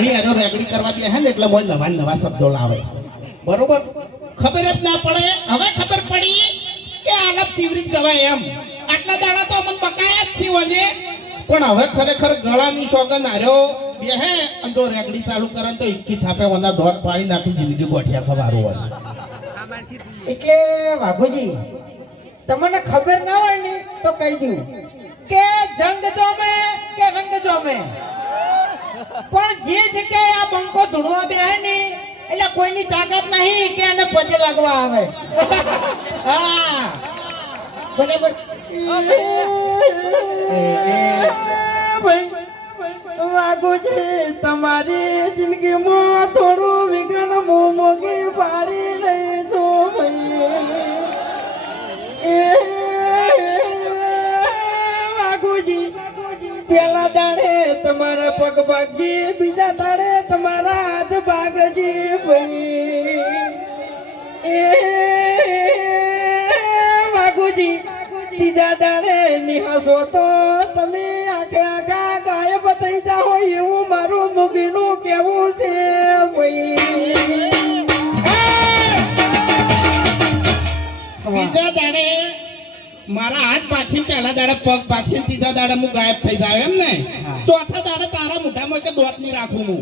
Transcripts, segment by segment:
તાણી આનો રેકડી કરવા દે હે ને એટલે મોય નવા નવા શબ્દો લાવે બરોબર ખબર જ ના પડે હવે ખબર પડી કે આલપ તીવ્રિત ગવાય એમ આટલા દાડા તો અમન બકાયા જ છે વને પણ હવે ખરેખર ગળાની સોગન આર્યો બે હે અંદો રેકડી ચાલુ કરે તો 21 થાપે વના દોત પાડી નાખી જિંદગી ગોઠિયા ખવારો હોય એટલે વાઘુજી તમને ખબર ના હોય ને તો કહી દઉં કે જંગ જોમે કે રંગ જોમે પણ જે જગ્યાએ આ બંકો ધૂણવા બેહે ને એટલે કોઈની તાકાત નહીં કે એને પજે લાગવા આવે હા બરાબર વાઘુજી તમારી જિંદગીમાં થોડું વિઘ્ન મોમોગી પાડી રહી તો વાઘુજી પેલા દાડે તમારા પગ ભાગજી બીજા દાડે તમારા હાથ ભાગજી વાઘુજી ત્રીજા દાડે નિહાસો તો તમે આખે આખા ગાયબ થઈ જાઓ એવું મારું મુગીનું કેવું છે બીજા દાડે મારા હાથ પાછી પહેલા દાડે પગ પાછી ત્રીજા દાડે હું ગાયબ થઈ જાય એમ ને ચોથા દાડે તારા મોઢામાં કે દોત નહીં રાખું હું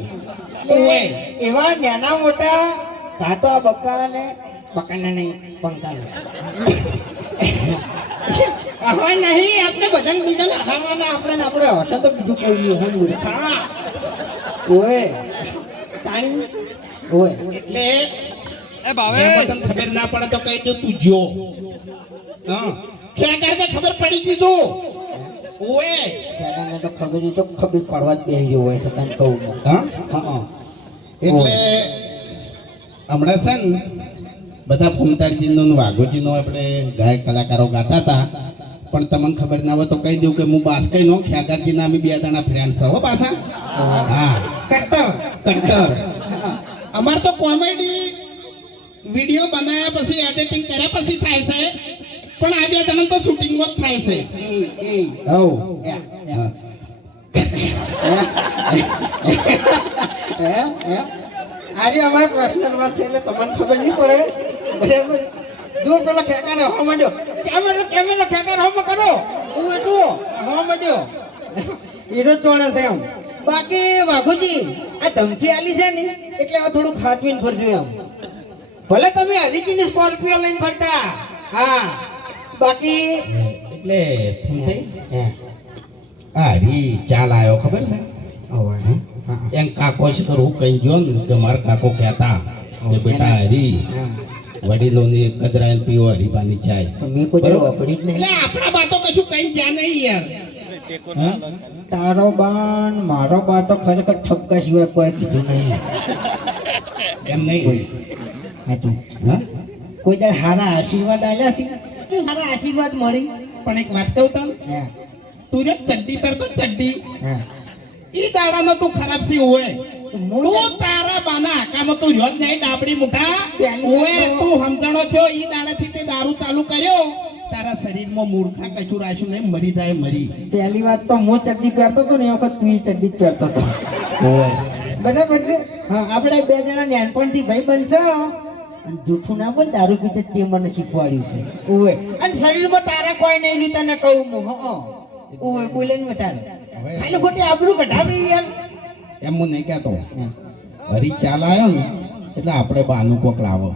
એવા નાના મોટા ઘાટો બકાને બકાના નહીં પંકાને હવે નહીં આપણે બધાને બીજાને ખાવાના આપણે હશે તો બીજું કોઈ નહીં હોય ખાવા ઓય તાણી ઓય એટલે એ ભાવે બધાને ખબર ના પડે તો કહી દો તું જો હા ક્યાં કરતે ખબર પડી ગઈ તું ઓય ખેડાને તો ખબર તો ખબર પડવા જ બેહી ગયો હોય સતાન કહું હા હા એટલે હમણાં છે ને બધા ફૂમતાળજીનો વાઘોજીનો આપણે ગાયક કલાકારો ગાતા હતા પણ તમને ખબર ના હોય તો કહી દઉં કે હું બાસ્કઈનો ખ્યાગારજીના અમે બે જણા ફ્રેન્ડ છો હો પાછા હા કટ્ટર અમાર તો કોમેડી વિડીયો બનાવ્યા પછી એડિટિંગ કર્યા પછી થાય છે પણ આ બે જણા તો શૂટિંગમાં જ થાય છે આજે અમારે પર્સનલ વાત છે એટલે તમને ખબર નહીં પડે બરાબર જો પેલા ખેકારે હવા માંડ્યો કેમેરો ખેકારે હવા કરો હું જુઓ હવા માંડ્યો હીરો તોડે છે એમ બાકી વાઘુજી આ ધમકી આલી છે ને એટલે હવે થોડું ખાચવીને ફરજો એમ ભલે તમે હરીજીની સ્કોર્પિયો લઈને ફરતા હા બાકી એટલે હરી ચાલ આવ્યો ખબર છે એમ કાકો છે તો હું કહી ગયો ને કે મારા કાકો કહેતા કે બેટા હરી વડીલોની કદરાયન પીવો હરીબાની ચાય એટલે આપણા બાતો કશું કઈ ગયા નહીં યાર તારો બાન મારો બા તો ખરેખર ઠપકા સિવાય કોઈ કીધું નહીં એમ નહીં હતું હા કોઈ દર હારા આશીર્વાદ આલ્યા છે સારા આશીર્વાદ મળી પણ એક વાત કહું તને તું રે ચડ્ડી પર તો ચડ્ડી ઈ દાડાનો તું ખરાબ સી હોય તું તારા બાના આકામાં તું રોજ નહીં ડાબડી મુઠા ઓએ તું સમજણો થયો ઈ દાડાથી તે દારૂ ચાલુ કર્યો તારા શરીરમાં મૂર્ખા કશું રાખ્યું નહીં મરી જાય મરી પહેલી વાત તો હું ચડ્ડી પહેરતો હતો ને એ વખત તું ચડ્ડી જ પહેરતો હતો બરાબર છે હા આપણે બે જણા નાનપણથી ભાઈ બનશો અને જૂઠું ના બોલ દારૂ પીતે તે મને શીખવાડ્યું છે ઓવે અને શરીરમાં તારા કોઈ નહીં રીતા ને કહું હું ઓવે બોલે ને તારે ખાલી ખોટી આબરૂ કઢાવી યાર એમ હું નહીં કહેતો હરી ચાલ આવ્યો ને એટલે આપણે બાનું કોક લાવો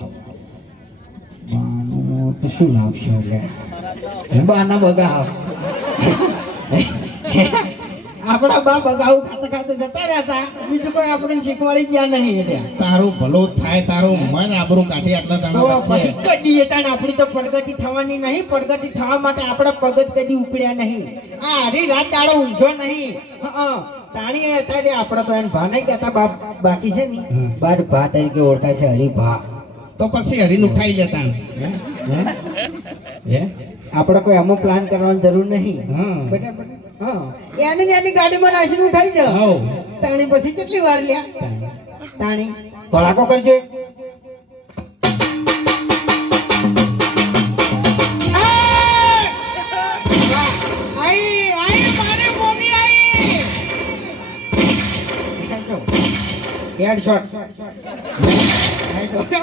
બાનું તો શું લાવશો એટલે બાના બગાવ આપણા બા બગાવું ખાતા ખાતા જતા રહેતા બીજું કોઈ આપણે શીખવાડી ગયા નહીં એટલે તારું ભલો થાય તારું મન આબરૂ કાઢી આટલા દાણા પછી કદી તાણ આપણી તો પ્રગતિ થવાની નહીં પ્રગતિ થવા માટે આપણે પગત કદી ઉપડ્યા નહીં આ હરી રાત દાડો ઊંઝો નહીં તાણી અત્યારે આપણે તો એને ભા નહીં કહેતા બાકી છે ને બાર ભા તરીકે ઓળખાય છે હરી ભા તો પછી હરીને ઉઠાઈ જતા આપણે કોઈ આમાં પ્લાન કરવાની જરૂર નહીં બરાબર હા એની ગાડીમાં નાસીને ઉઠાઈ જાવ તાણી પછી કેટલી વાર લ્યા તાણી ભડાકો કરજો હેડશોટ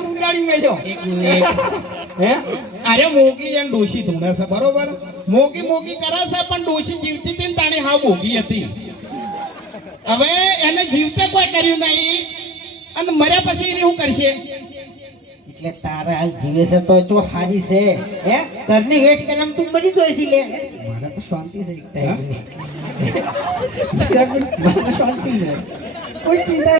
ઉડાડી મેલ્યો એક મિનિટ હે અરે મોગી એમ ડોશી ધૂણે છે બરોબર મોગી મોગી કરે છે પણ ડોશી જીવતી હતી ને તાણી હાવ મોગી હતી હવે એને જીવતે કોઈ કર્યું નહીં અને મર્યા પછી એને શું કરશે એટલે તારા હાલ જીવે છે તો જો હારી છે હે તરની વેટ કરમ તું મરી જોઈ છી લે મારા તો શાંતિ છે એક ટાઈમ મારા શાંતિ છે કોઈ ચિંતા